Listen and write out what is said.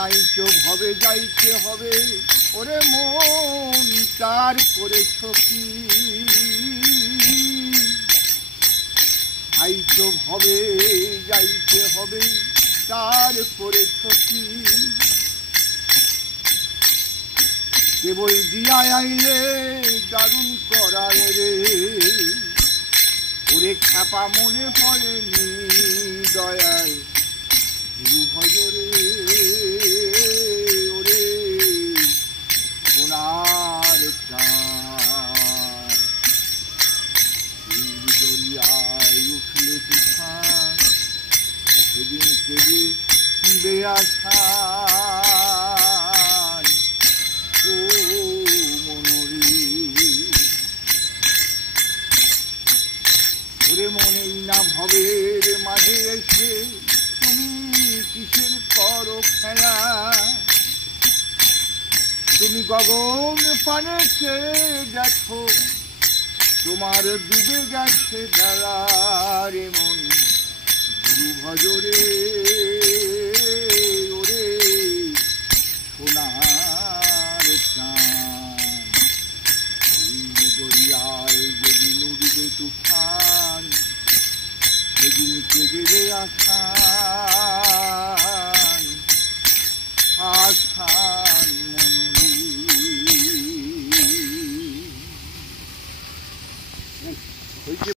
নাইচো ভবে যাইতে হবে ওরে মন তার করেছ কি আইচো ভবে যাইতে হবে তার করেছ কি কেবল দিয়া আইলে দারুণ করায় রে ওরে খ্যাপা মনে পড়েনি দয়ায় গুরু ভজরে ওরে সোনার চাঁদ দরিয়ায় উঠলে তুফান সেদিন কেঁদে বেআশায় ও মনোরে ওরে মনেই না ভবের মাঝে এসে তুমি কিসের করো খেলা তুমি গগন পানে চেয়ে দেখো তোমার ডুবে গেছে বেলার মন গুরু ভজরে ওরে সোনার চাঁদ দরিয়ায় যেদিন উঠবে তুফান সেদিন কেঁদে আসা